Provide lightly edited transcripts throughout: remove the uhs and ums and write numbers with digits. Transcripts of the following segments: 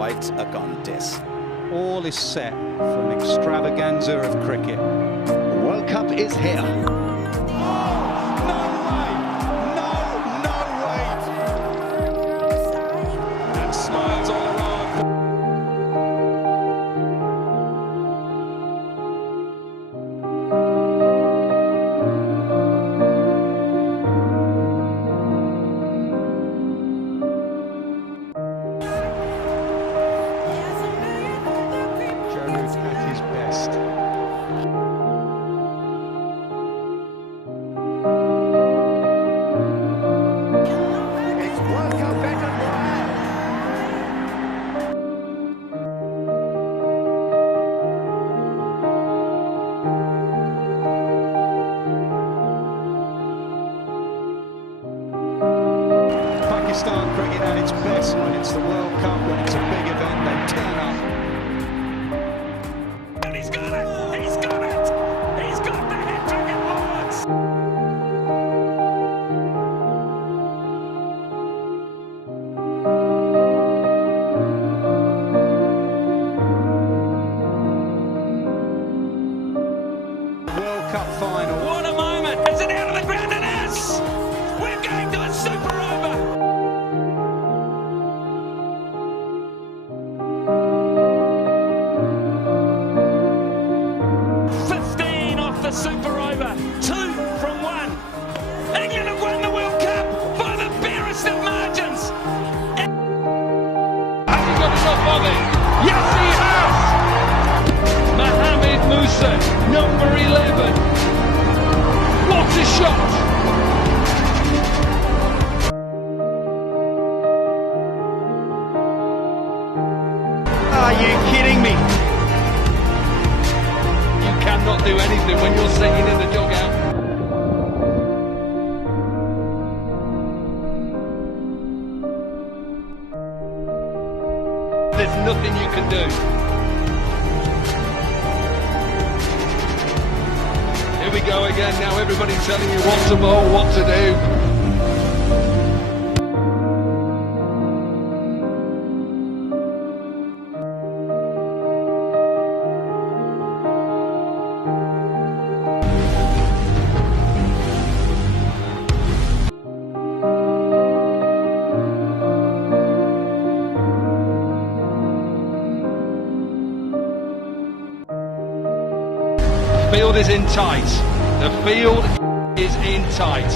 quite a contest. All is set for an extravaganza of cricket. The World Cup is here. Pakistan cricket at its best when it's the World Cup, when it's a big event, they turn up. And he's got it! He's got it! He's got the hat-trick at Lords! World Cup final. What a moment! Is it out of the ground? It is! We're going to a super over! 15 off the super over. 2 from 1. England have won the World Cup by the barest of margins. Has he got enough of it? Yes, he has! Mohamed Musa, number 11. What a shot! Are you kidding me? You cannot do anything when you're sitting in the dugout. There's nothing you can do. Here we go again. Now everybody's telling you what to bowl, what to do. The field is in tight. The field is in tight.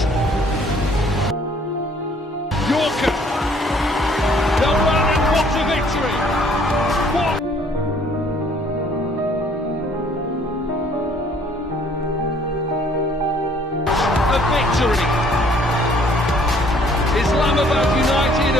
Yorker. The run, and what a victory. What a victory. Islamabad United